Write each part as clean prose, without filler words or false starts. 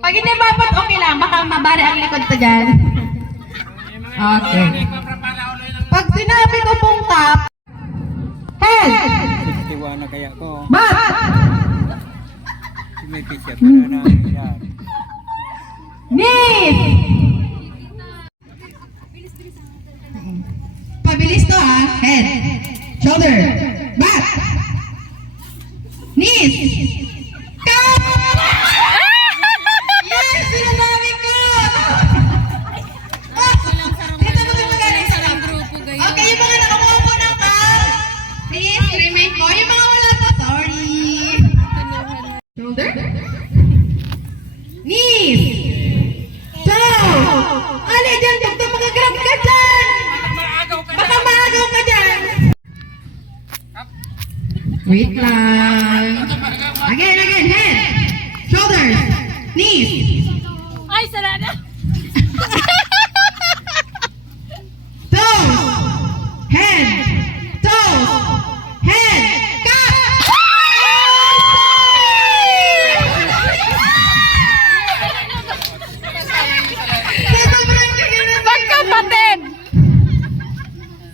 Pag hindi babad, okay lang. Baka mabari ang likod to dyan. Okay. Pag sinabi ko pong top, head. Tiwa na kaya ko. Back. May pisya para na yan. Knees. Pabilis to ha. Head. Shoulder. Back. Knees. Come! Yes! Sinasabi ko! Dito mo magaling sa grupo gayon. Okay, yung mga nakamuha ng cam. Please, remind ko. Yung mga wala pa, sorry. Shoulder. Knees. Toe. Ali, dyan. Dito magagrab ka dyan. Baka maagaw ka dyan. Wait lang. Again. Head. Shoulders. Knees. Ay, sarada! Toes. Head. Toes. Head. Cut. Magkapatid!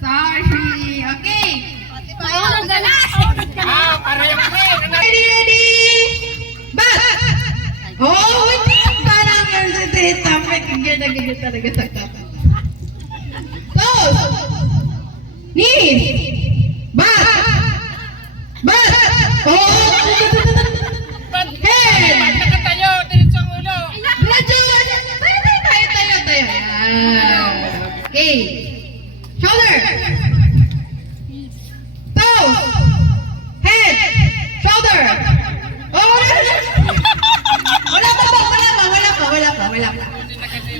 Sorry. Okay. Ready? Back. Oh, hindi. Parang concentrate. Tapos kagyan talaga sa kata. Toes. Knees. Back. Oh. Head. Radyo. Tayo. Okay. Shoulder. Toes. Head. Shoulder. Oh, wala pa.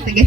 Sige.